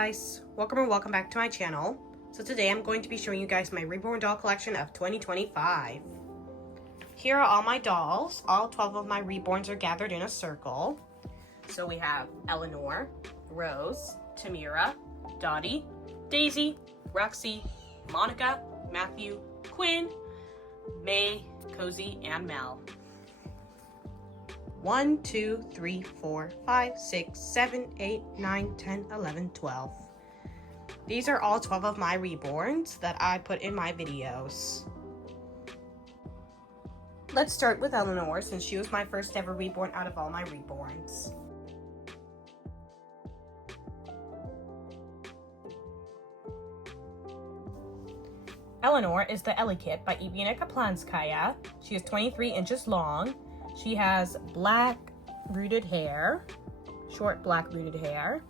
guys, welcome back to my channel. So today I'm going to be showing you guys my Reborn Doll Collection of 2025. Here are all my dolls. All 12 of my Reborns are gathered in a circle. So we have Eleanor, Rose, Tamira, Dottie, Daisy, Roxy, Monica, Matthew, Quinn, May, Cozy, and Mel. 1, 2, 3, 4, 5, 6, 7, 8, 9, 10, 11, 12. These are all 12 of my Reborns that I put in my videos. Let's start with Eleanor, since she was my first ever Reborn out of all my Reborns. Eleanor is the Ellie kit by Iwina Kaplanskaya. She is 23 inches long. She has black rooted hair, short black rooted hair.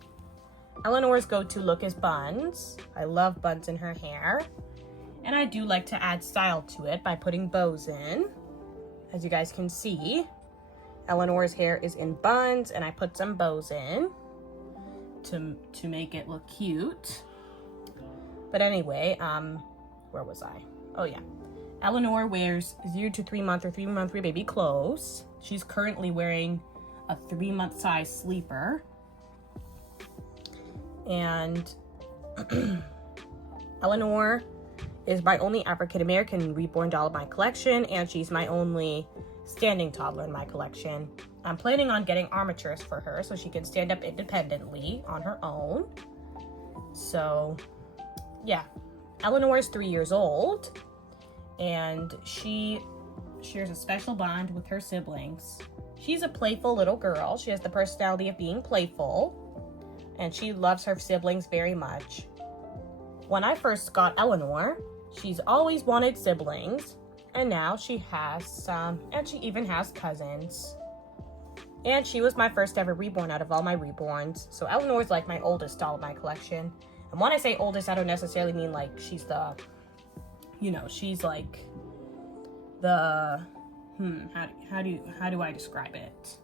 Eleanor's go-to look is buns. I love buns in her hair. And I do like to add style to it by putting bows in. As you guys can see, Eleanor's hair is in buns and I put some bows in to make it look cute. But anyway, where was I? Oh yeah. Eleanor wears 0 to 3 month or 3 month baby clothes. She's currently wearing a 3-month size sleeper. And Eleanor is my only African American Reborn doll in my collection, and she's my only standing toddler in my collection. I'm planning on getting armatures for her so she can stand up independently on her own. So yeah, Eleanor is 3 years old. And she shares a special bond with her siblings. She's a playful little girl. She has the personality of being playful, and she loves her siblings very much. When I first got Eleanor, she's always wanted siblings, and now she has some, and she even has cousins. And she was my first ever Reborn out of all my Reborns, so Eleanor's like my oldest doll in my collection. And when I say oldest, I don't necessarily mean like she's the, you know, she's like the, how do I describe it?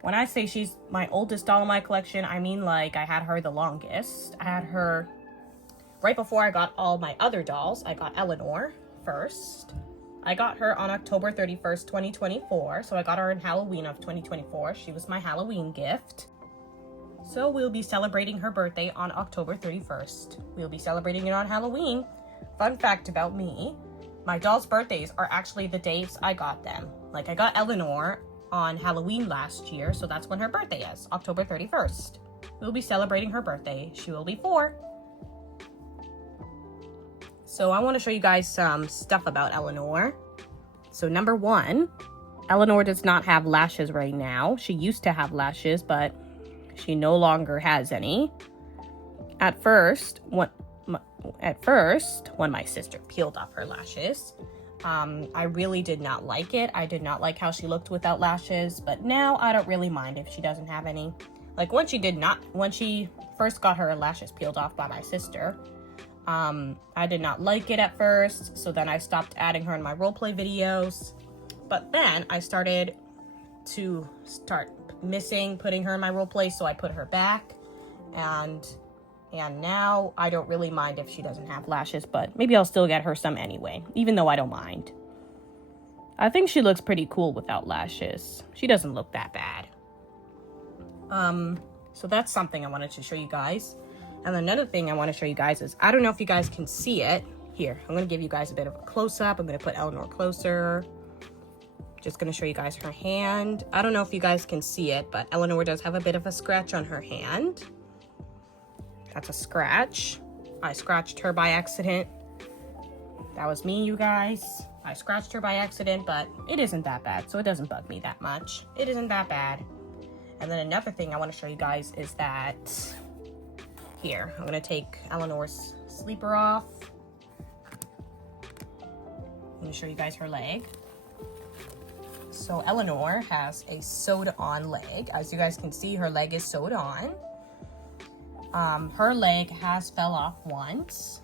When I say she's my oldest doll in my collection, I mean like I had her the longest. I had her right before I got all my other dolls. I got Eleanor first. I got her on October 31st, 2024. So I got her in Halloween of 2024. She was my Halloween gift. So we'll be celebrating her birthday on October 31st. We'll be celebrating it on Halloween. Fun fact about me, my dolls' birthdays are actually the days I got them. Like I got Eleanor on Halloween last year, so that's when her birthday is, October 31st. We'll be celebrating her birthday. She will be 4. So I want to show you guys some stuff about Eleanor. So number 1, Eleanor does not have lashes right now. She used to have lashes, but she no longer has any. At first, when my sister peeled off her lashes, I really did not like it. I did not like how she looked without lashes, but now I don't really mind if she doesn't have any. Like when she first got her lashes peeled off by my sister, I did not like it at first, so then I stopped adding her in my roleplay videos. But then I started missing putting her in my roleplay, so I put her back, and now I don't really mind if she doesn't have lashes, but maybe I'll still get her some anyway, even though I don't mind. I think she looks pretty cool without lashes. She doesn't look that bad. So that's something I wanted to show you guys. And another thing I want to show you guys is, I don't know if you guys can see it. Here, I'm going to give you guys a bit of a close-up. I'm going to put Eleanor closer. Just going to show you guys her hand. I don't know if you guys can see it, but Eleanor does have a bit of a scratch on her hand. That's a scratch. I scratched her by accident. That was me, you guys. I scratched her by accident, but it isn't that bad, so it doesn't bug me that much. It isn't that bad. And then another thing I want to show you guys is that, here, I'm going to take Eleanor's sleeper off. I'm going to show you guys her leg. So Eleanor has a sewed-on leg. As you guys can see, her leg is sewed on. Her leg has fell off once.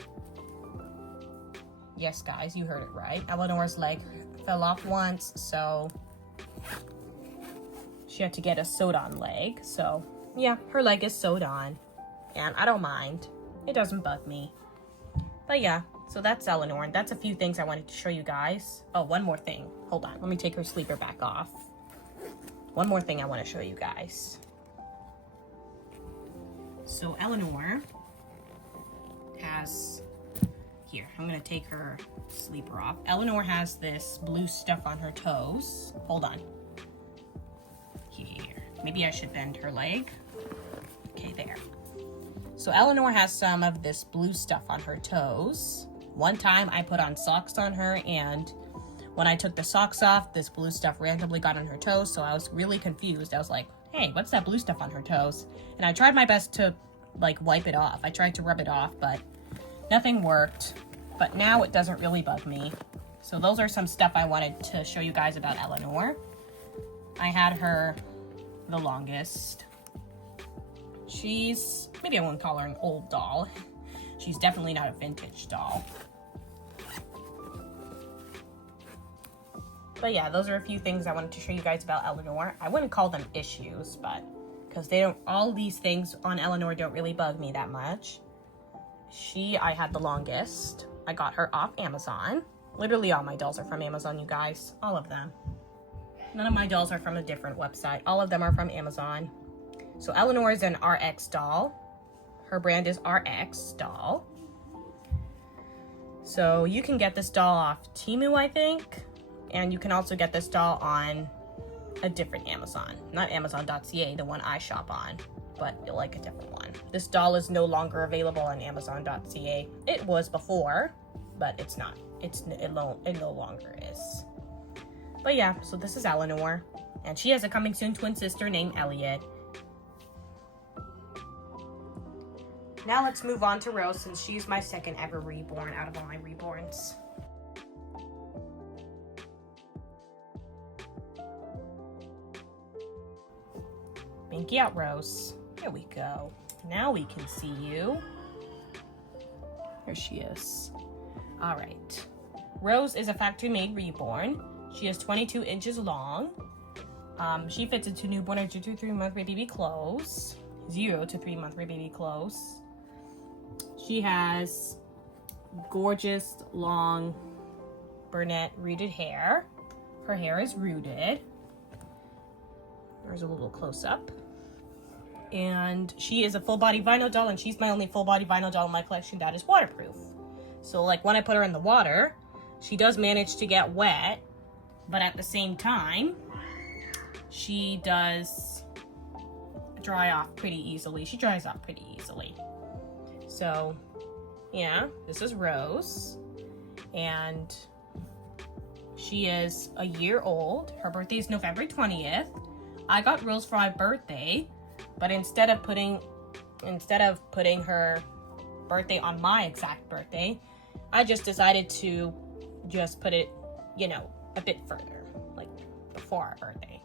Yes, guys, you heard it right. Eleanor's leg fell off once, so she had to get a sewed-on leg. So, yeah, her leg is sewed on. and I don't mind. It doesn't bug me. But yeah, so that's Eleanor, and that's a few things I wanted to show you guys. Oh, one more thing. Hold on, let me take her sleeper back off. One more thing I want to show you guys. So Eleanor has, here, I'm going to take her sleeper off. Eleanor has this blue stuff on her toes. Hold on. Here. Maybe I should bend her leg. Okay, there. So Eleanor has some of this blue stuff on her toes. One time I put on socks on her, and when I took the socks off, this blue stuff randomly got on her toes, so I was really confused. I was like, hey, what's that blue stuff on her toes? And I tried my best to, like, wipe it off. I tried to rub it off, but nothing worked. But now it doesn't really bug me. So those are some stuff I wanted to show you guys about Eleanor. I had her the longest. She's, maybe I won't call her an old doll. She's definitely not a vintage doll. But yeah, those are a few things I wanted to show you guys about Eleanor. I wouldn't call them issues, but because they don't, all these things on Eleanor don't really bug me that much. I had the longest. I got her off Amazon. Literally all my dolls are from Amazon, you guys. All of them. None of my dolls are from a different website. All of them are from Amazon. So Eleanor is an RX doll. Her brand is RX doll. So you can get this doll off Temu, I think. And you can also get this doll on a different Amazon. Not Amazon.ca, the one I shop on, but like a different one. This doll is no longer available on Amazon.ca. It was before, but it's not. It no longer is. But yeah, so this is Eleanor. And she has a coming soon twin sister named Elliot. Now let's move on to Rose, since she's my second ever reborn out of all my reborns. Binky out, Rose. There we go. Now we can see you. There she is. All right. Rose is a factory-made reborn. She is 22 inches long. She fits into newborn or 2 to 3 month baby clothes. 0 to 3 month baby clothes. She has gorgeous, long, brunette rooted hair. Her hair is rooted. There's a little close-up. And she is a full-body vinyl doll, and she's my only full-body vinyl doll in my collection that is waterproof. So, like, when I put her in the water, she does manage to get wet, but at the same time, she does dry off pretty easily. She dries off pretty easily. So, yeah, this is Rose, and she is a year old. Her birthday is November 20th. I got Rose for my birthday, but instead of putting her birthday on my exact birthday, I just decided to just put it, you know, a bit further, like before our birthday,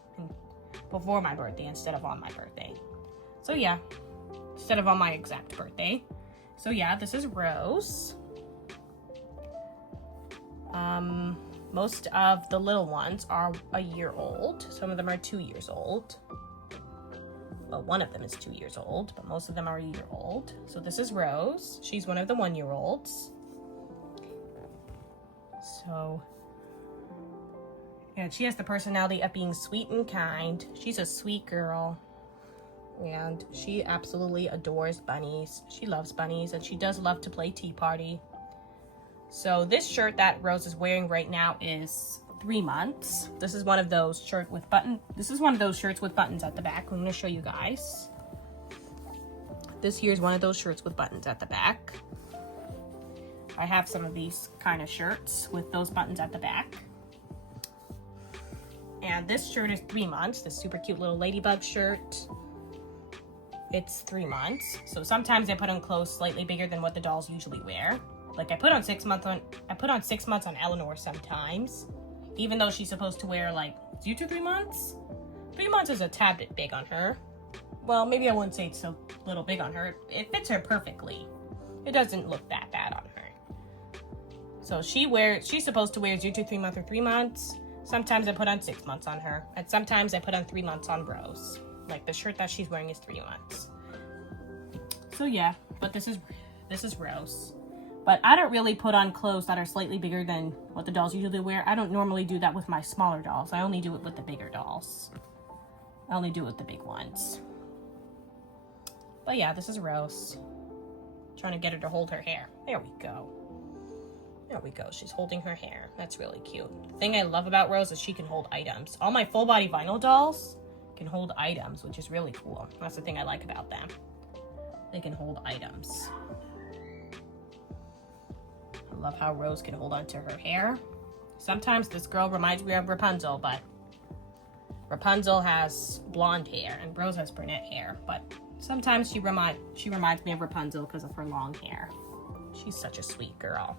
before my birthday instead of on my birthday. So yeah, instead of on my exact birthday. So yeah, this is Rose. Most of the little ones are a year old. Some of them are 2 years old. Well, one of them is 2 years old, but most of them are a year old. So this is Rose. She's one of the 1-year-olds. So, and she has the personality of being sweet and kind. She's a sweet girl. And she absolutely adores bunnies. She loves bunnies, and she does love to play Tea Party. So this shirt that Rose is wearing right now is 3 months. This is one of those shirts with buttons at the back. I'm going to show you guys. This here is one of those shirts with buttons at the back. I have some of these kind of shirts with those buttons at the back. And this shirt is 3 months. This super cute little ladybug shirt. It's 3 months. So sometimes I put on clothes slightly bigger than what the dolls usually wear. Like I put on 6 months on Eleanor sometimes, even though she's supposed to wear like 2 to 3 months. 3 months is a tad bit big on her. Well, maybe I wouldn't say it's so little big on her. It fits her perfectly. It doesn't look that bad on her. So she's supposed to wear 2 to 3 months or 3 months. Sometimes I put on 6 months on her, and sometimes I put on 3 months on Rose. Like the shirt that she's wearing is 3 months. So yeah, but this is Rose. But I don't really put on clothes that are slightly bigger than what the dolls usually wear. I don't normally do that with my smaller dolls. I only do it with the bigger dolls. I only do it with the big ones. But yeah, this is Rose. Trying to get her to hold her hair. There we go. There we go. She's holding her hair. That's really cute. The thing I love about Rose is she can hold items. All my full body vinyl dolls can hold items, which is really cool. That's the thing I like about them. They can hold items. I love how Rose can hold on to her hair. Sometimes this girl reminds me of Rapunzel, but Rapunzel has blonde hair and Rose has brunette hair. But sometimes she reminds me of Rapunzel because of her long hair. She's such a sweet girl.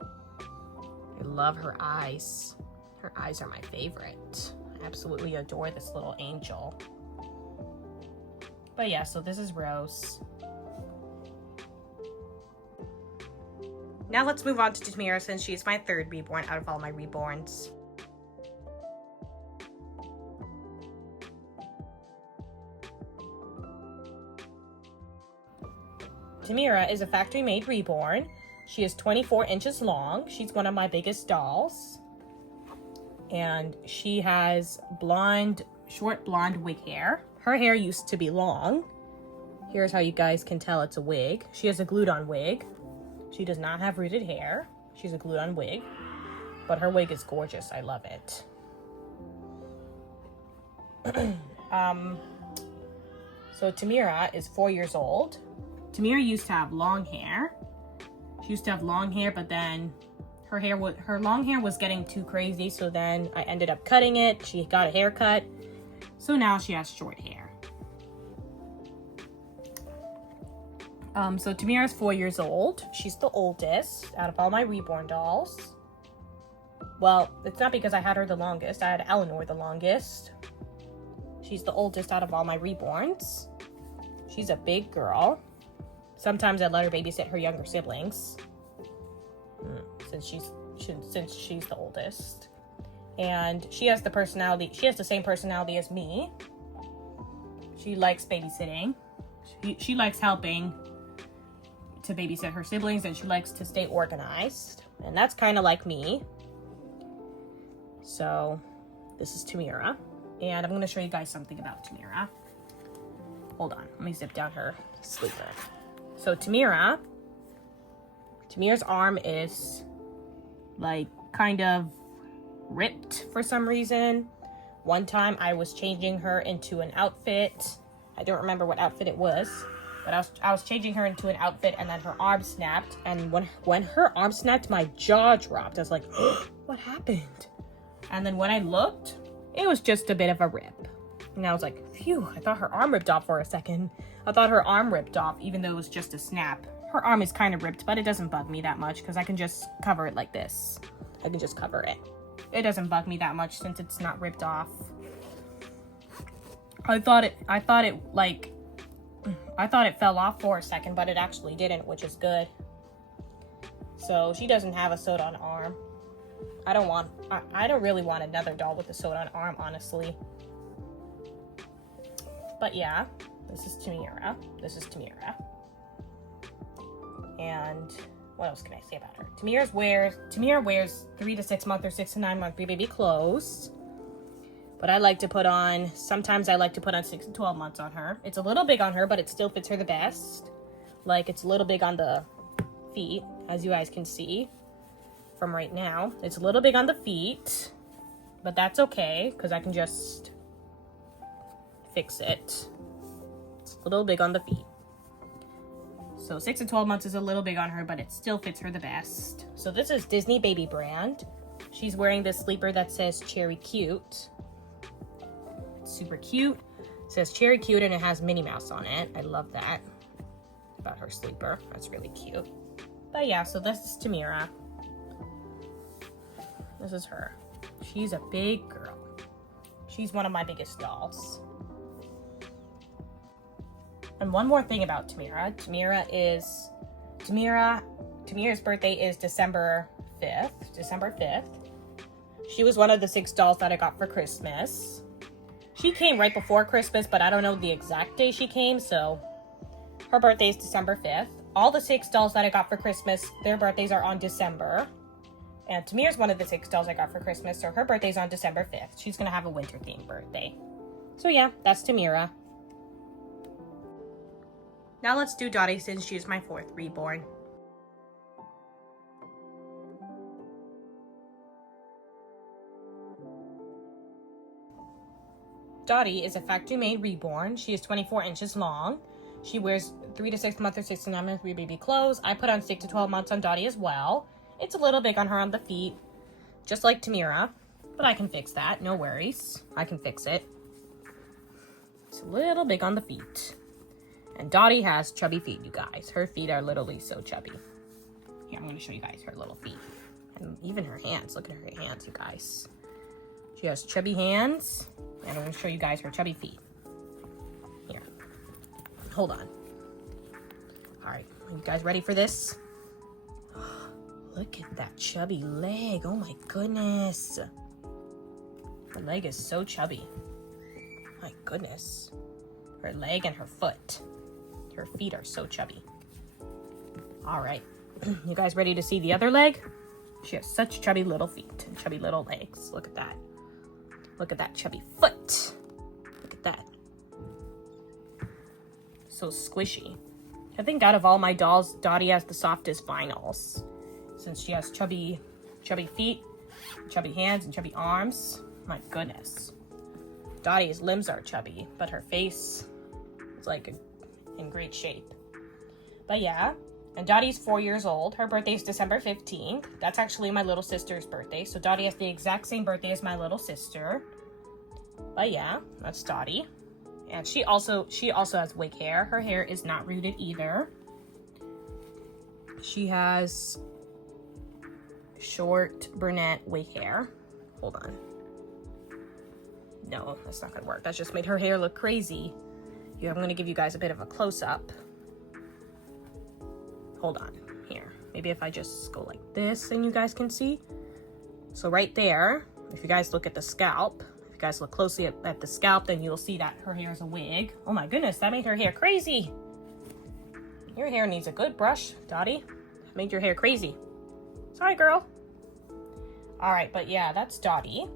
I love her eyes. Her eyes are my favorite. I absolutely adore this little angel. But yeah, so this is Rose. Now let's move on to Tamira, since she's my third reborn out of all my reborns. Tamira is a factory-made reborn. She is 24 inches long. She's one of my biggest dolls. And she has short blonde wig hair. Her hair used to be long. Here's how you guys can tell it's a wig. She has a glued-on wig. She does not have rooted hair. She's a glued-on wig. But her wig is gorgeous. I love it. So Tamira is 4 years old. Tamira used to have long hair. She used to have long hair, but then her long hair was getting too crazy, so then I ended up cutting it. She got a haircut, so now she has short hair. So Tamira's 4 years old. She's the oldest out of all my reborn dolls. Well, it's not because I had her the longest. I had Eleanor the longest. She's the oldest out of all my reborns. She's a big girl. Sometimes I let her babysit her younger siblings, since she's the oldest. And she has the personality. She has the same personality as me. She likes babysitting. She likes helping to babysit her siblings, and she likes to stay organized. And that's kind of like me. So this is Tamira. And I'm going to show you guys something about Tamira. Hold on. Let me zip down her sleeper. So Tamira's arm is like kind of ripped for some reason. One time I was changing her into an outfit. I don't remember what outfit it was, but I was changing her into an outfit, and then her arm snapped. And when her arm snapped, my jaw dropped. I was like, what happened? And then when I looked, it was just a bit of a rip. And I was like, phew, I thought her arm ripped off for a second. I thought her arm ripped off, even though it was just a snap. Her arm is kind of ripped, but it doesn't bug me that much because I can just cover it like this. I can just cover it. It doesn't bug me that much since it's not ripped off. I thought it fell off for a second, but it actually didn't, which is good. So she doesn't have a sewed-on arm. I don't really want another doll with a sewed-on arm, honestly. But yeah, this is Tamira. And what else can I say about her? Tamira wears 3 to 6 month or 6 to 9 month baby clothes. But sometimes I like to put on 6 to 12 months on her. It's a little big on her, but it still fits her the best. Like, it's a little big on the feet, as you guys can see from right now. It's a little big on the feet, but that's okay, because I can just fix it. It's a little big on the feet. So 6 to 12 months is a little big on her, but it still fits her the best. So this is Disney Baby brand. She's wearing this sleeper that says Cherry Cute. It's super cute. It says Cherry Cute, and it has Minnie Mouse on it. I love that about her sleeper. That's really cute. But yeah, so this is Tamira. This is her. She's a big girl. She's one of my biggest dolls. And one more thing about Tamira. Tamira's birthday is December 5th. She was one of the 6 dolls that I got for Christmas. She came right before Christmas, but I don't know the exact day she came, so her birthday is December 5th. All the 6 dolls that I got for Christmas, their birthdays are on December. And Tamira's one of the 6 dolls I got for Christmas, so her birthday's on December 5th. She's gonna have a winter-themed birthday. So yeah, that's Tamira. Now let's do Dottie since she's my 4th reborn. Dottie is a factory-made reborn. She is 24 inches long. She wears 3 to 6 months or 6 to 9 months baby clothes. I put on 6 to 12 months on Dottie as well. It's a little big on her on the feet, just like Tamira, but I can fix that. No worries. I can fix it. It's a little big on the feet. And Dottie has chubby feet, you guys. Her feet are literally so chubby. Here, I'm going to show you guys her little feet. And even her hands. Look at her hands, you guys. She has chubby hands. And I'm going to show you guys her chubby feet. Here. Hold on. Alright, are you guys ready for this? Look at that chubby leg. Oh my goodness. Her leg is so chubby. My goodness. Her leg and her foot. Her feet are so chubby. Alright. You guys ready to see the other leg? She has such chubby little feet and chubby little legs. Look at that. Look at that chubby foot. Look at that. So squishy. I think out of all my dolls, Dottie has the softest finals. Since she has chubby feet, chubby hands, and chubby arms. My goodness. Dottie's limbs are chubby, but her face is like in great shape. But yeah, and Dottie's 4 years old. Her birthday is December 15th. That's actually my little sister's birthday. So Dottie has the exact same birthday as my little sister. But yeah, that's Dottie. And she also has wig hair. Her hair is not rooted either. She has short brunette wig hair. Hold on. No, that's not gonna work. That just made her hair look crazy. Here, I'm gonna give you guys a bit of a close-up. Hold on. Here. Maybe if I just go like this and you guys can see. So right there, if you guys look at the scalp, if you guys look closely at the scalp, then you'll see that her hair is a wig. Oh my goodness, that made her hair crazy. Your hair needs a good brush, Dottie. That made your hair crazy. Sorry, girl. Alright, but yeah, that's Dottie.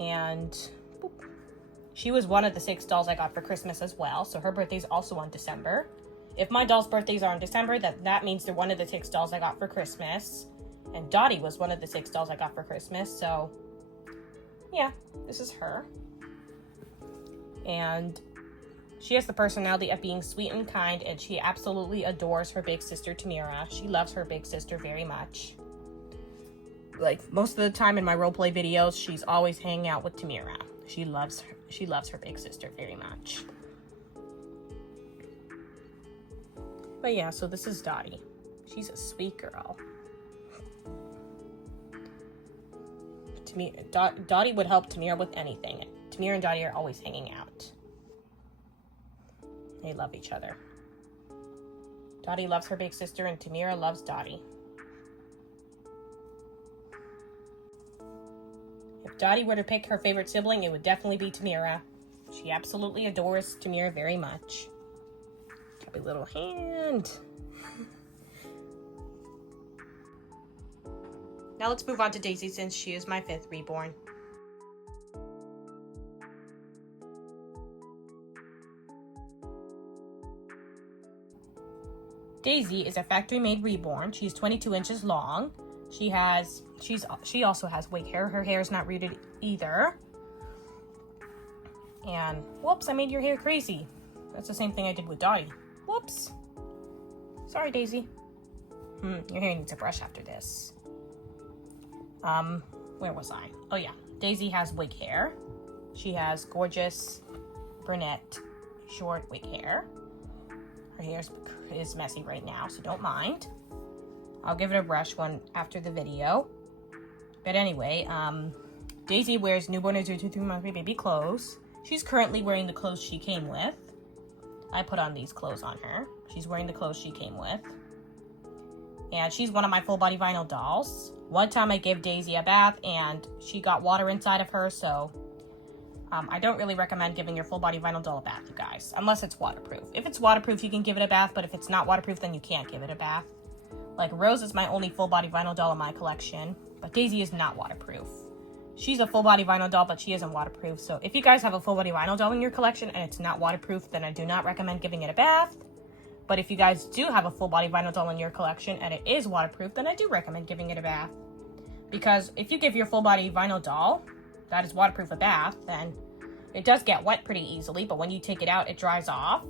And boop. She was one of the 6 dolls I got for Christmas as well, so her birthday's also on December. If my dolls' birthdays are in December, that means they're one of the 6 dolls I got for Christmas. And Dottie was one of the 6 dolls I got for Christmas, so yeah, this is her. And she has the personality of being sweet and kind, and she absolutely adores her big sister, Tamira. She loves her big sister very much. Like, most of the time in my roleplay videos, she's always hanging out with Tamira. She loves her big sister very much. But yeah, so this is Dottie. She's a sweet girl. Dottie would help Tamira with anything. Tamira and Dottie are always hanging out. They love each other. Dottie loves her big sister and Tamira loves Dottie. If Dottie were to pick her favorite sibling, it would definitely be Tamira. She absolutely adores Tamira very much. Chubby little hand. Now let's move on to Daisy since she is my 5th reborn. Daisy is a factory-made reborn. She's 22 inches long. She also has wig hair. Her hair is not rooted either. And whoops, I made your hair crazy. That's the same thing I did with Dottie. Whoops. Sorry, Daisy. Your hair needs a brush after this. Where was I? Oh yeah, Daisy has wig hair. She has gorgeous brunette short wig hair. Her hair is messy right now, so don't mind. I'll give it a brush one after the video. But anyway, Daisy wears newborn and 2 to 3 month baby clothes. She's currently wearing the clothes she came with. I put on these clothes on her. She's wearing the clothes she came with. And she's one of my full body vinyl dolls. One time I gave Daisy a bath and she got water inside of her, so I don't really recommend giving your full body vinyl doll a bath, you guys, unless it's waterproof. If it's waterproof, you can give it a bath, but if it's not waterproof, then you can't give it a bath. Like, Rose is my only full body vinyl doll in my collection, but Daisy is not waterproof. She's a full body vinyl doll, but she isn't waterproof. So if you guys have a full body vinyl doll in your collection and it's not waterproof, then I do not recommend giving it a bath. But if you guys do have a full body vinyl doll in your collection and it is waterproof, then I do recommend giving it a bath. Because if you give your full body vinyl doll that is waterproof a bath, then it does get wet pretty easily, but when you take it out, it dries off.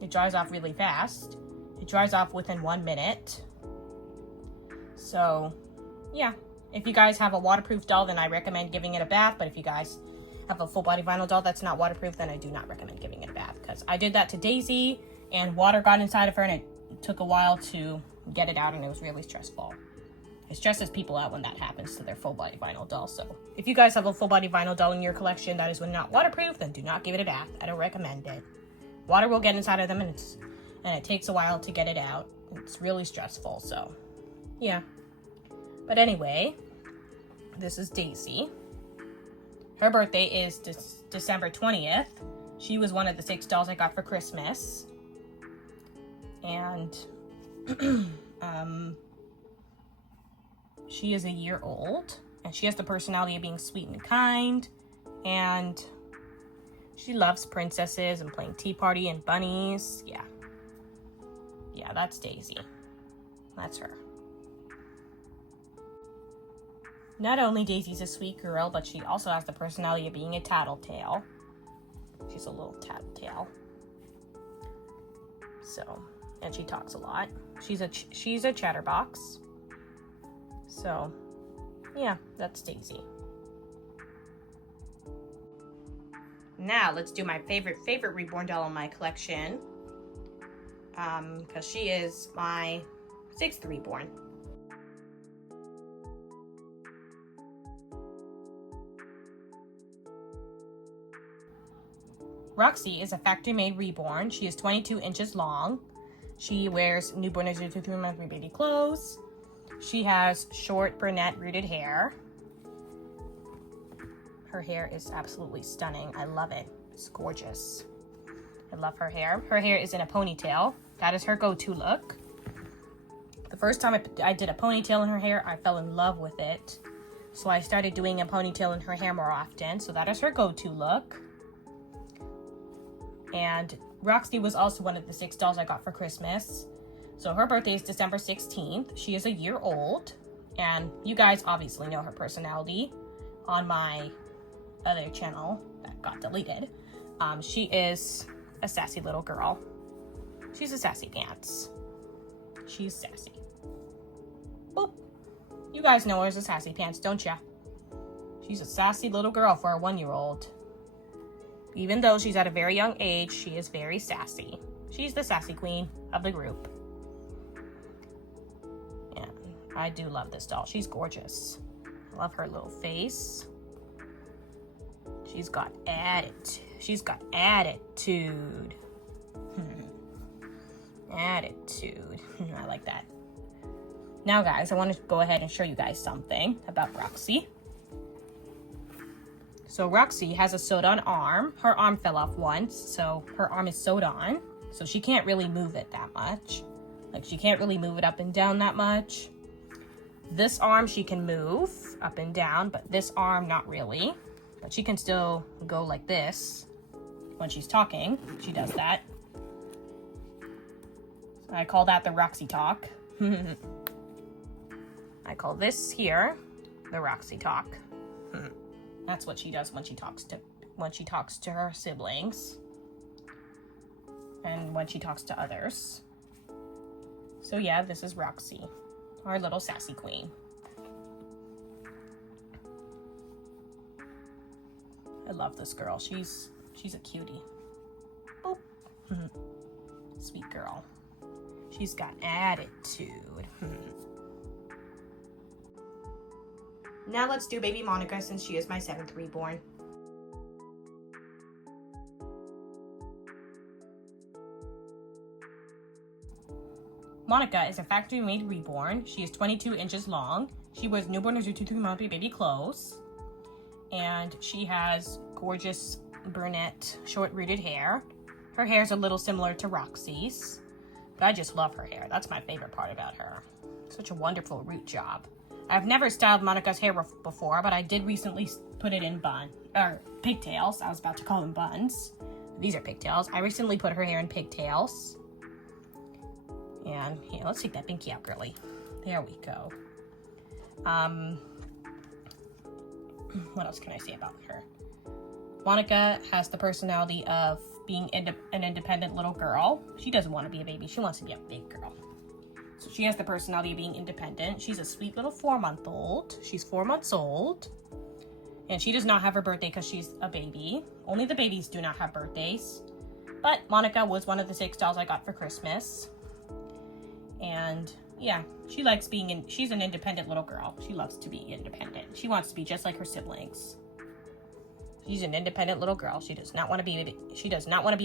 It dries off really fast. It dries off within 1 minute. So, yeah. If you guys have a waterproof doll, then I recommend giving it a bath. But if you guys have a full body vinyl doll that's not waterproof, then I do not recommend giving it a bath. Because I did that to Daisy, and water got inside of her, and it took a while to get it out, and it was really stressful. It stresses people out when that happens to their full body vinyl doll. So if you guys have a full body vinyl doll in your collection that is not waterproof, then do not give it a bath. I don't recommend it. Water will get inside of them, and it takes a while to get it out. It's really stressful, so yeah. But anyway, this is Daisy. Her birthday is December 20th. She was one of the 6 dolls I got for Christmas. And she is a year old. And she has the personality of being sweet and kind. And she loves princesses and playing tea party and bunnies. Yeah. Yeah, that's Daisy. That's her. Not only Daisy's a sweet girl, but she also has the personality of being a tattletale. She's a little tattletale. So, and she talks a lot. She's a chatterbox. So, yeah, that's Daisy. Now, let's do my favorite Reborn doll in my collection. Because she is my 6th Reborn. Roxy is a factory-made Reborn. She is 22 inches long. She wears newborn to 3-month baby clothes. She has short brunette rooted hair. Her hair is absolutely stunning. I love it. It's gorgeous. I love her hair. Her hair is in a ponytail. That is her go-to look. The first time I did a ponytail in her hair, I fell in love with it. So I started doing a ponytail in her hair more often. So that is her go-to look. And Roxy was also one of the 6 dolls I got for Christmas. So her birthday is December 16th. She is a year old. And you guys obviously know her personality on my other channel that got deleted. She is a sassy little girl. She's a sassy pants. She's sassy. Boop. You guys know her as a sassy pants, don't ya? She's a sassy little girl for a 1-year-old. Even though she's at a very young age, she is very sassy. She's the sassy queen of the group. And I do love this doll. She's gorgeous. I love her little face. She's got attitude. She's got attitude. Attitude. I like that. Now, guys, I want to go ahead and show you guys something about Roxy. So Roxy has a sewed-on arm. Her arm fell off once, so her arm is sewed on. So she can't really move it that much. Like, she can't really move it up and down that much. This arm she can move up and down, but this arm not really. But she can still go like this when she's talking. She does that. I call that the Roxy talk. I call this here the Roxy talk. That's what she does when she talks to her siblings and when she talks to others. So yeah, this is Roxy, our little sassy queen. I love this girl. She's a cutie. Boop. Sweet girl. She's got attitude. Now let's do baby Monica, since she is my 7th Reborn. Monica is a factory-made Reborn. She is 22 inches long. She wears newborn to 3-month baby clothes. and she has gorgeous brunette, short-rooted hair. Her hair's a little similar to Roxy's, but I just love her hair. That's my favorite part about her. Such a wonderful root job. I've never styled Monica's hair before, but I did recently put it in pigtails. I was about to call them buns. These are pigtails. I recently put her hair in pigtails. And here, let's take that binky out, girly. There we go. What else can I say about her? Monica has the personality of being an independent little girl. She doesn't want to be a baby. She wants to be a big girl. So she has the personality of being independent. She's a sweet little 4-month-old. She's 4 months old. And she does not have her birthday because she's a baby. Only the babies do not have birthdays. But Monica was one of the 6 dolls I got for Christmas. And yeah, she likes she's an independent little girl. She loves to be independent. She wants to be just like her siblings. She's an independent little girl. She does not want to be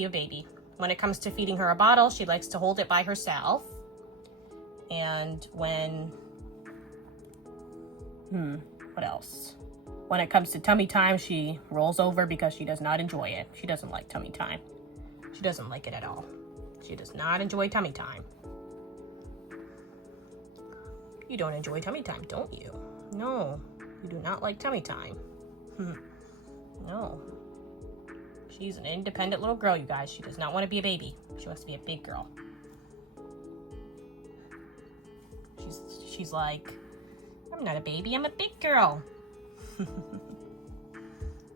a baby. When it comes to feeding her a bottle, she likes to hold it by herself. And when what else? When it comes to tummy time, she rolls over because she does not enjoy it. She doesn't like tummy time. She doesn't like it at all. She does not enjoy tummy time. You don't enjoy tummy time, don't you? No, you do not like tummy time. No. She's an independent little girl, you guys. She does not want to be a baby. She wants to be a big girl. She's like, I'm not a baby, I'm a big girl.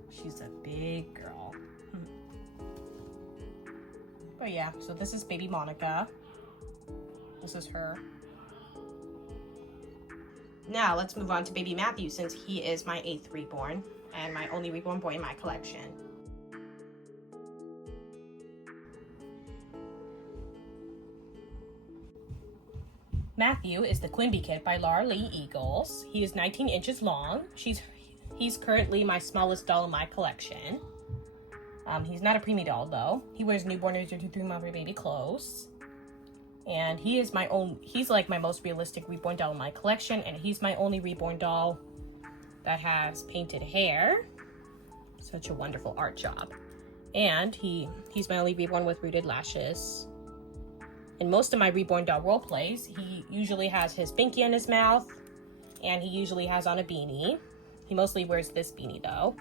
She's a big girl. But yeah, so this is baby Monica. This is her. Now let's move on to baby Matthew, since he is my 8th reborn and my only reborn boy in my collection. Matthew is the Quinn kit by Laura Lee Eagles. He is 19 inches long. He's currently my smallest doll in my collection. He's not a preemie doll though. He wears newborn or 2 to 3 month baby clothes. And he's like my most realistic reborn doll in my collection, and he's my only reborn doll that has painted hair. Such a wonderful art job. And he's my only reborn with rooted lashes. In most of my reborn doll role plays, he usually has his binky in his mouth, and he usually has on a beanie. He mostly wears this beanie though.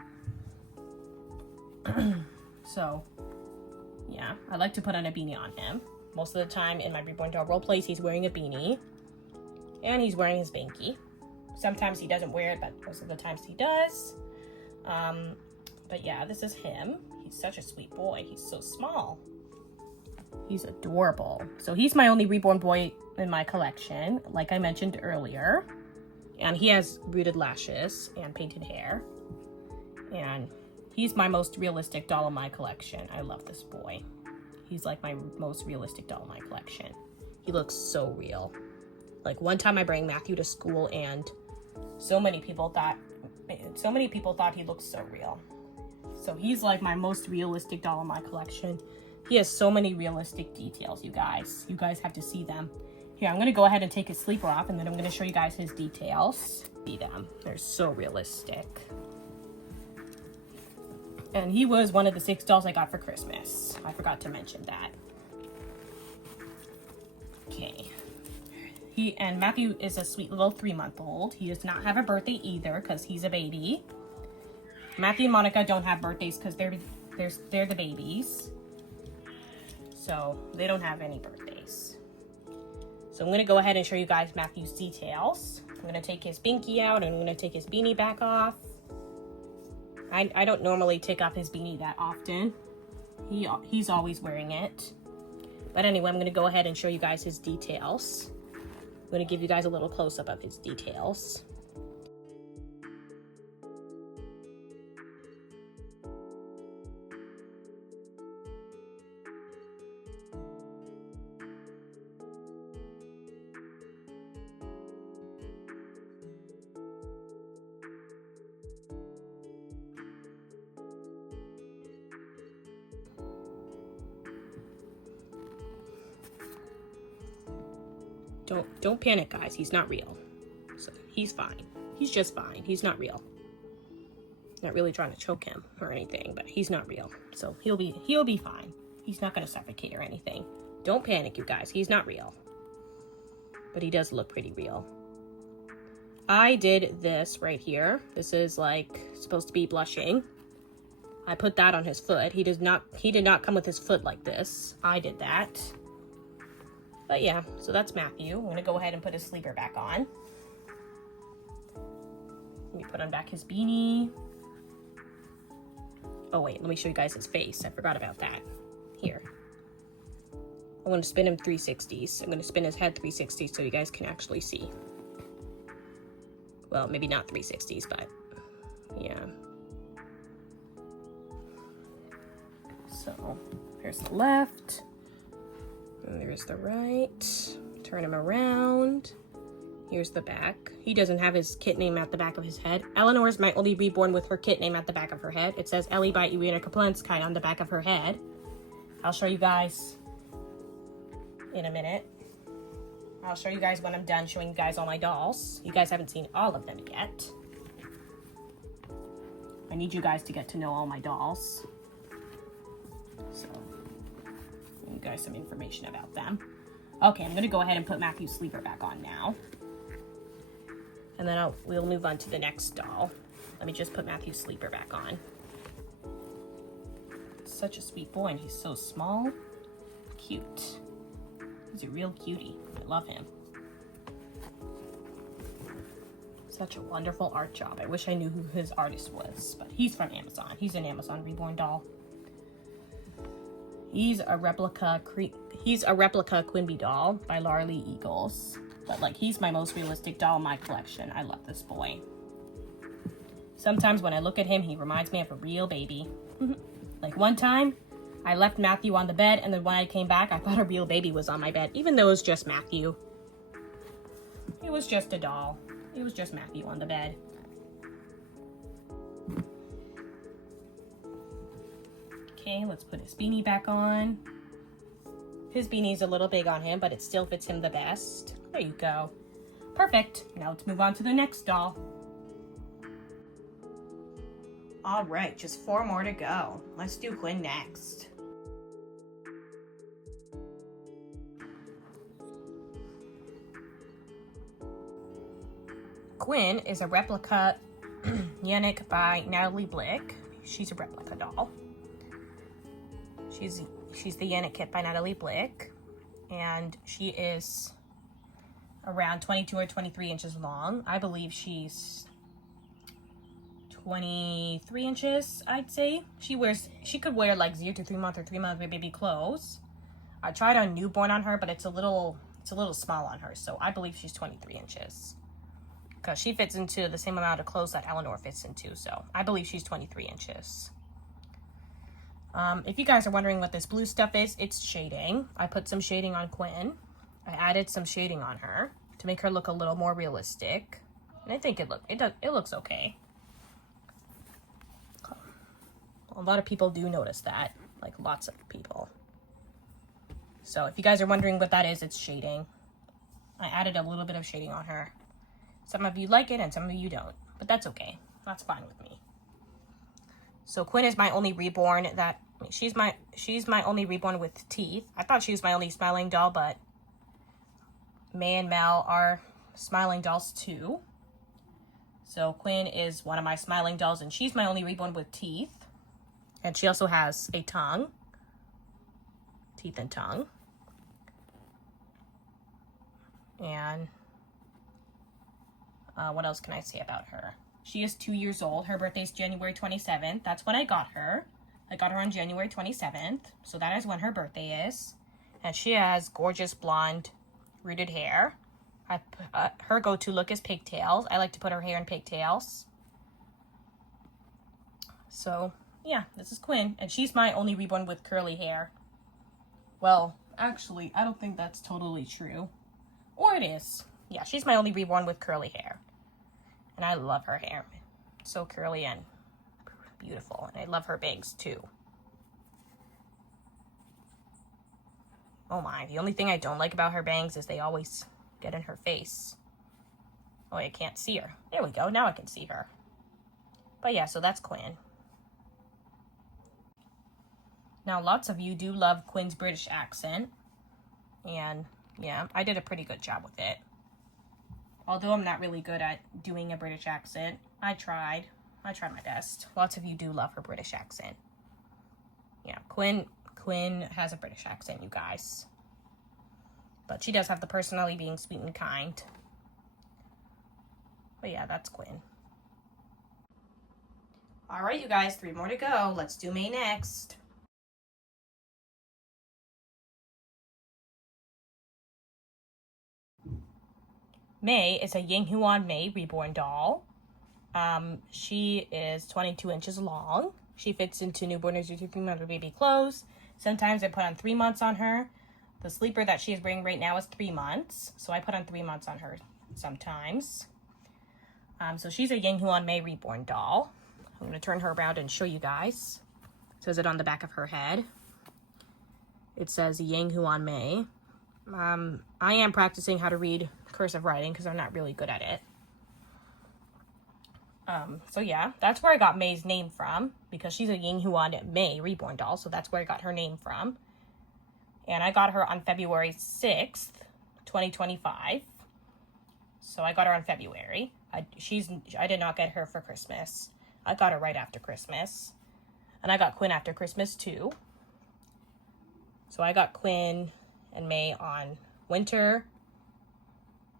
So, yeah, I like to put on a beanie on him. Most of the time in my reborn doll role plays, he's wearing a beanie, and he's wearing his binky. Sometimes he doesn't wear it, but most of the times he does. But yeah, this is him. He's such a sweet boy. He's so small. He's adorable. So he's my only reborn boy in my collection, like I mentioned earlier. And he has rooted lashes and painted hair. And he's my most realistic doll in my collection. I love this boy. He's like my most realistic doll in my collection. He looks so real. Like one time I bring Matthew to school and so many people thought he looked so real. So he's like my most realistic doll in my collection. He has so many realistic details, you guys. You guys have to see them. Here, I'm gonna go ahead and take his sleeper off, and then I'm gonna show you guys his details. See them, they're so realistic. And he was one of the 6 dolls I got for Christmas. I forgot to mention that. Okay. And Matthew is a sweet little 3-month-old. He does not have a birthday either because he's a baby. Matthew and Monica don't have birthdays because they're the babies. So they don't have any birthdays. So I'm going to go ahead and show you guys Matthew's details. I'm going to take his binky out, and I'm going to take his beanie back off. I don't normally take off his beanie that often. He's always wearing it. But anyway, I'm going to go ahead and show you guys his details. I'm going to give you guys a little close-up of his details. Don't panic, guys. He's not real. So he's fine. He's just fine. He's not real. Not really trying to choke him or anything, but he's not real. So he'll be fine. He's not gonna suffocate or anything. Don't panic, you guys. He's not real. But he does look pretty real. I did this right here. This is like supposed to be blushing. I put that on his foot. He did not come with his foot like this. I did that. But yeah, so that's Matthew. I'm gonna go ahead and put his sleeper back on. Let me put on back his beanie. Oh wait, let me show you guys his face. I forgot about that. Here. I'm gonna spin him 360s. I'm gonna spin his head 360 so you guys can actually see. Well, maybe not 360s, but yeah. So here's the left, and there's the right. Turn him around. Here's the back. He doesn't have his kit name at the back of his head. Eleanor is my only reborn with her kit name at the back of her head. It says Ellie by Irina Kaplanskaya on the back of her head. I'll show you guys in a minute. I'll show you guys when I'm done showing you guys all my dolls. You guys haven't seen all of them yet. I need you guys to get to know all my dolls. So, give you guys some information about them. Okay, I'm gonna go ahead and put Matthew's sleeper back on now. And then we'll move on to the next doll. Let me just put Matthew's sleeper back on. Such a sweet boy, and he's so small. Cute. He's a real cutie. I love him. Such a wonderful art job. I wish I knew who his artist was, but he's from Amazon. He's an Amazon Reborn doll. He's a replica Quinn doll by Larly Eagles. But like, he's my most realistic doll in my collection. I love this boy. Sometimes when I look at him, he reminds me of a real baby. Like one time, I left Matthew on the bed, and then when I came back, I thought a real baby was on my bed, even though it was just Matthew. It was just a doll. It was just Matthew on the bed. Okay, let's put his beanie back on. His beanie's a little big on him, but it still fits him the best. There you go. Perfect. Now let's move on to the next doll. All right, just 4 more to go. Let's do Quinn next. Quinn is a replica Yannick by Natalie Blick. She's a replica doll. She's the Yannick kit by Natalie Blick, and she is around 22 or 23 inches long. I believe she's 23 inches, I'd say. She could wear like 0 to 3 month or 3 month baby clothes. I tried on newborn on her, but it's a little small on her, so I believe she's 23 inches. Because she fits into the same amount of clothes that Eleanor fits into, so I believe she's 23 inches. If you guys are wondering what this blue stuff is, it's shading. I put some shading on Quinn. I added some shading on her to make her look a little more realistic. And I think it looks okay. A lot of people do notice that, like lots of people. So if you guys are wondering what that is, it's shading. I added a little bit of shading on her. Some of you like it and some of you don't, but that's okay. That's fine with me. So Quinn is my only reborn she's my only reborn with teeth. I thought she was my only smiling doll, but May and Mel are smiling dolls too. So Quinn is one of my smiling dolls, and she's my only reborn with teeth. And she also has a tongue. Teeth and tongue. And what else can I say about her? She is 2 years old. Her birthday is January 27th. That's when I got her. I got her on January 27th. So that is when her birthday is. And she has gorgeous blonde rooted hair. Her go-to look is pigtails. I like to put her hair in pigtails. So, yeah, this is Quinn. And she's my only reborn with curly hair. Well, actually, I don't think that's totally true. Or it is. Yeah, she's my only reborn with curly hair. And I love her hair. It's so curly and beautiful. And I love her bangs too. Oh my, the only thing I don't like about her bangs is they always get in her face. Oh, I can't see her. There we go, now I can see her. But yeah, so that's Quinn. Now, lots of you do love Quinn's British accent. And yeah, I did a pretty good job with it. Although I'm not really good at doing a British accent, I tried my best. Lots of you do love her British accent. Yeah, Quinn has a British accent, you guys. But she does have the personality being sweet and kind. But yeah, that's Quinn. All right, you guys, 3 more to go. Let's do May next. May is a Yinghuan May reborn doll. She is 22 inches long. She fits into newborn or 3-month baby clothes. Sometimes I put on 3 months on her. The sleeper that she is wearing right now is 3 months. So I put on 3 months on her sometimes. So she's a Yinghuan May reborn doll. I'm going to turn her around and show you guys. It says it on the back of her head. It says Yinghuan May. I am practicing how to read cursive writing because I'm not really good at it. So yeah, that's where I got May's name from, because she's a Yinghuan May reborn doll, so that's where I got her name from. And I got her on February 6th, 2025. So I got her on February. I did not get her for Christmas. I got her right after Christmas. And I got Quinn after Christmas too. So I got Quinn and May on winter.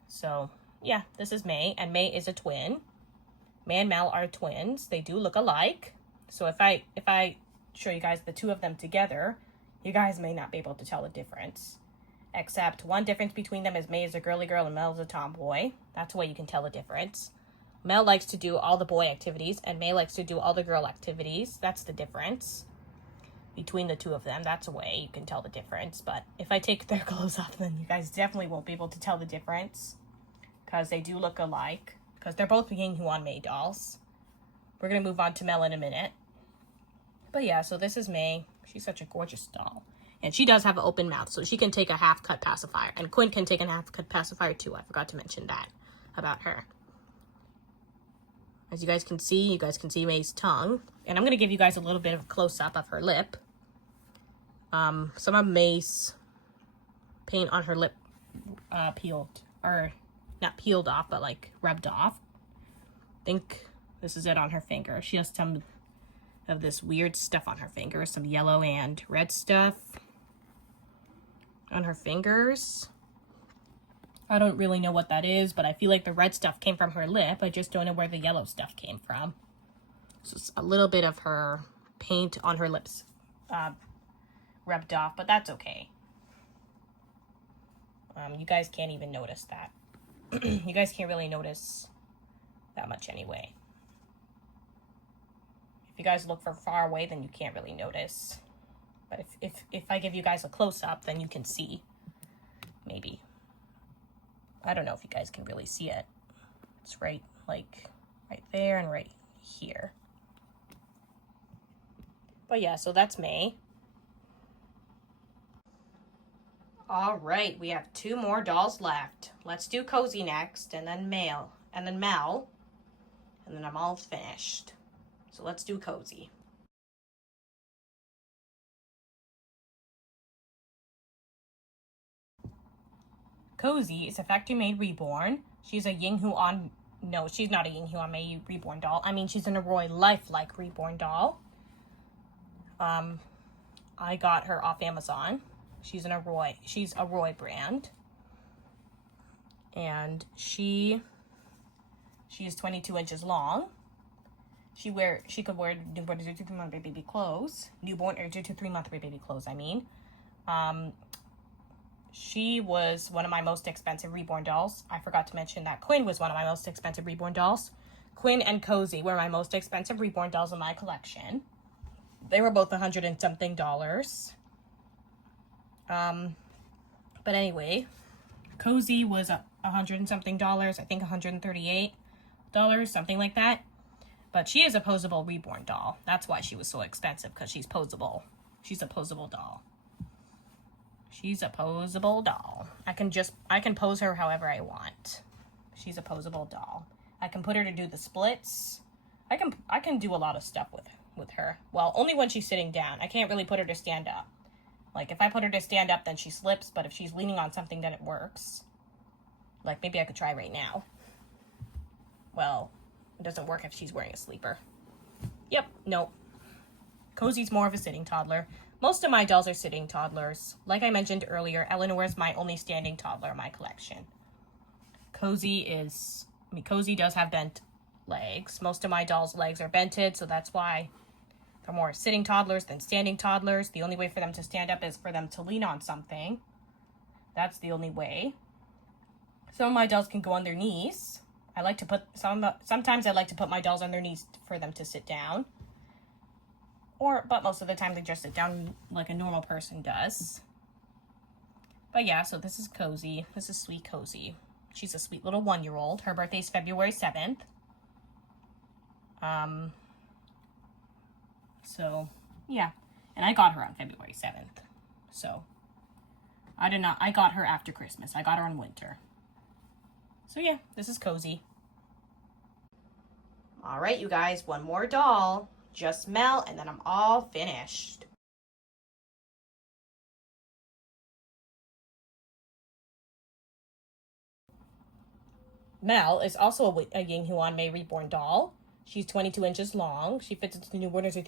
So yeah, this is May, and May is a twin. May and Mel are twins. They do look alike. So if I show you guys the two of them together, you guys may not be able to tell the difference. Except one difference between them is May is a girly girl and Mel is a tomboy. That's the way you can tell the difference. Mel likes to do all the boy activities, and May likes to do all the girl activities. That's the difference between the two of them. That's a way you can tell the difference. But if I take their clothes off, then you guys definitely won't be able to tell the difference, because they do look alike, because they're both Yinghuan May dolls. We're going to move on to Mel in a minute. But yeah, so this is May. She's such a gorgeous doll. And she does have an open mouth, so she can take a half-cut pacifier. And Quinn can take a half-cut pacifier too. I forgot to mention that about her. As you guys can see May's tongue. And I'm going to give you guys a little bit of a close-up of her lip. Some of May's paint on her lip peeled, or not peeled off, but like rubbed off. I think this is it on her finger. She has some of this weird stuff on her fingers, some yellow and red stuff on her fingers. I don't really know what that is, but I feel like the red stuff came from her lip. I just don't know where the yellow stuff came from. So it's a little bit of her paint on her lips rubbed off, but that's okay. You guys can't even notice that. You guys can't really notice that much anyway. If you guys look from far away, then you can't really notice. But if I give you guys a close-up, then you can see. Maybe. I don't know if you guys can really see it. It's right there and right here. But yeah, so that's May. All right, we have 2 more dolls left. Let's do Cozy next, and then Mel, and then I'm all finished. So let's do Cozy. Cozy is a factory-made reborn. She's a Yinghuan... No, she's not a Yinghuan May reborn doll. I mean, she's an Roy lifelike reborn doll. I got her off Amazon. She's a Roy brand. And she is 22 inches long. She could wear newborn or 2-3-month baby clothes. Newborn or 2-3-month baby clothes, I mean. She was one of my most expensive reborn dolls. I forgot to mention that Quinn was one of my most expensive reborn dolls. Quinn and Cozy were my most expensive reborn dolls in my collection. They were both $100 and something. But anyway, Cozy was $100 and something. I think $138, something like that. But she is a posable reborn doll. That's why she was so expensive, because she's posable. She's a posable doll. She's a posable doll. I can pose her however I want. She's a posable doll. I can put her to do the splits. I can do a lot of stuff with her. Well, only when she's sitting down. I can't really put her to stand up. Like, if I put her to stand up, then she slips, but if she's leaning on something, then it works. Like, maybe I could try right now. Well, it doesn't work if she's wearing a sleeper. Yep, nope. Cozy's more of a sitting toddler. Most of my dolls are sitting toddlers. Like I mentioned earlier, Eleanor is my only standing toddler in my collection. Cozy does have bent legs. Most of my dolls' legs are bented, so that's why they're more sitting toddlers than standing toddlers. The only way for them to stand up is for them to lean on something. That's the only way. Some of my dolls can go on their knees. I like to put sometimes I like to put my dolls on their knees for them to sit down. But most of the time they just sit down like a normal person does. But yeah, so this is Cozy. This is sweet Cozy. She's a sweet little 1-year-old. Her birthday's February 7th. So yeah, and I got her on February 7th. So I got her after Christmas. I got her in winter. So yeah, this is Cozy. All right, you guys, one more doll. Just Mel, and then I'm all finished. Mel is also a Ying Huan Mei Reborn doll. She's 22 inches long. She fits into newborn or 0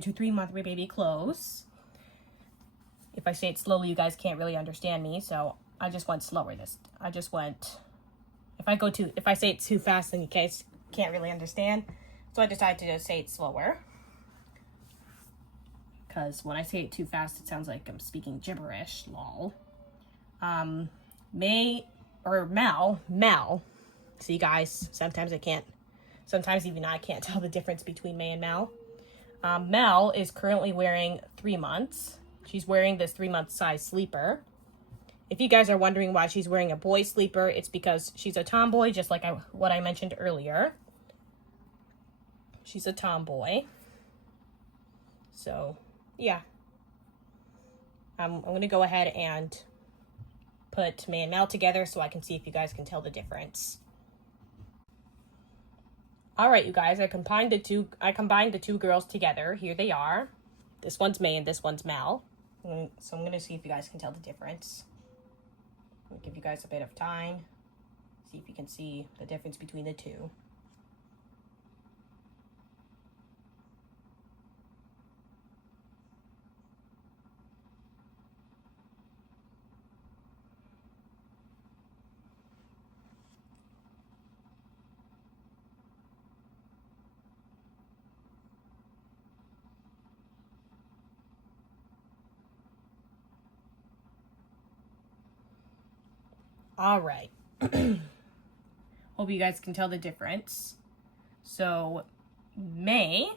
to 3 month baby clothes. If I say it slowly, you guys can't really understand me, so I just went slower. If I say it too fast, then you guys can't really understand. So I decided to just say it slower. Because when I say it too fast, it sounds like I'm speaking gibberish, lol. Mel. See, guys, sometimes even I can't tell the difference between May and Mel. Mel is currently wearing 3 months. She's wearing this 3-month size sleeper. If you guys are wondering why she's wearing a boy sleeper, it's because she's a tomboy, just like what I mentioned earlier. She's a tomboy. So, yeah. I'm going to go ahead and put May and Mel together so I can see if you guys can tell the difference. All right, you guys, I combined the two girls together. Here they are. This one's May and this one's Mel. So I'm going to see if you guys can tell the difference. I'll give you guys a bit of time. See if you can see the difference between the two. All right. Hope you guys can tell the difference. So May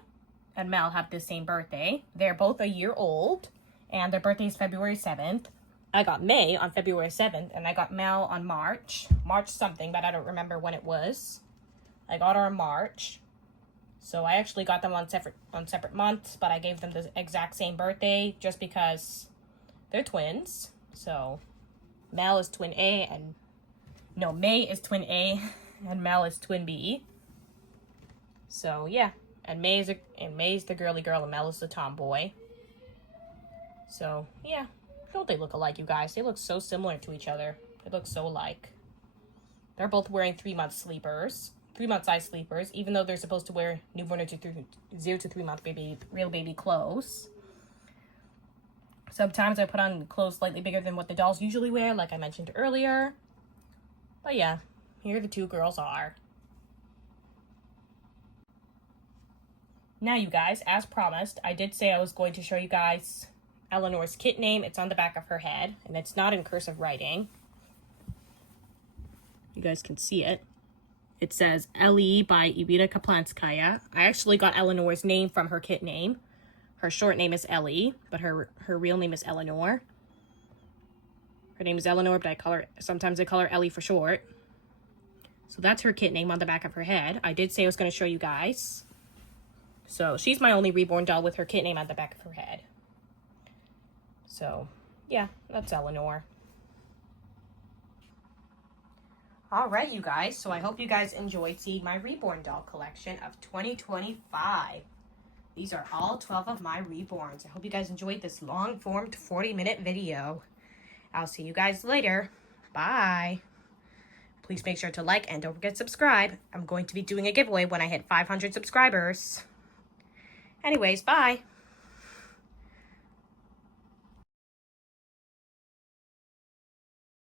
and Mel have the same birthday. They're both a year old, and their birthday is February 7th. I got May on February 7th, and I got Mel on March something, but I don't remember when it was. I got her in March. So I actually got them on separate months, but I gave them the exact same birthday just because they're twins. So May is twin A and Mel is twin B. So yeah, and May's the girly girl and Mel is the tomboy. So yeah, don't they look alike, you guys? They look so similar to each other. They look so alike. They're both wearing 3-month sleepers, 3-month size sleepers, even though they're supposed to wear newborn to 0 to 3 month real baby clothes. Sometimes I put on clothes slightly bigger than what the dolls usually wear, like I mentioned earlier. But yeah, here the two girls are. Now, you guys, as promised, I did say I was going to show you guys Eleanor's kit name. It's on the back of her head, and it's not in cursive writing. You guys can see it. It says Ellie by Irina Kaplanskaya. I actually got Eleanor's name from her kit name. Her short name is Ellie, but her real name is Eleanor. Her name is Eleanor, but sometimes I call her Ellie for short. So that's her kit name on the back of her head. I did say I was going to show you guys. So she's my only reborn doll with her kit name on the back of her head. So yeah, that's Eleanor. All right, you guys. So I hope you guys enjoyed seeing my Reborn doll collection of 2025. These are all 12 of my Reborns. I hope you guys enjoyed this long-formed 40-minute video. I'll see you guys later. Bye. Please make sure to like and don't forget to subscribe. I'm going to be doing a giveaway when I hit 500 subscribers. Anyways, bye.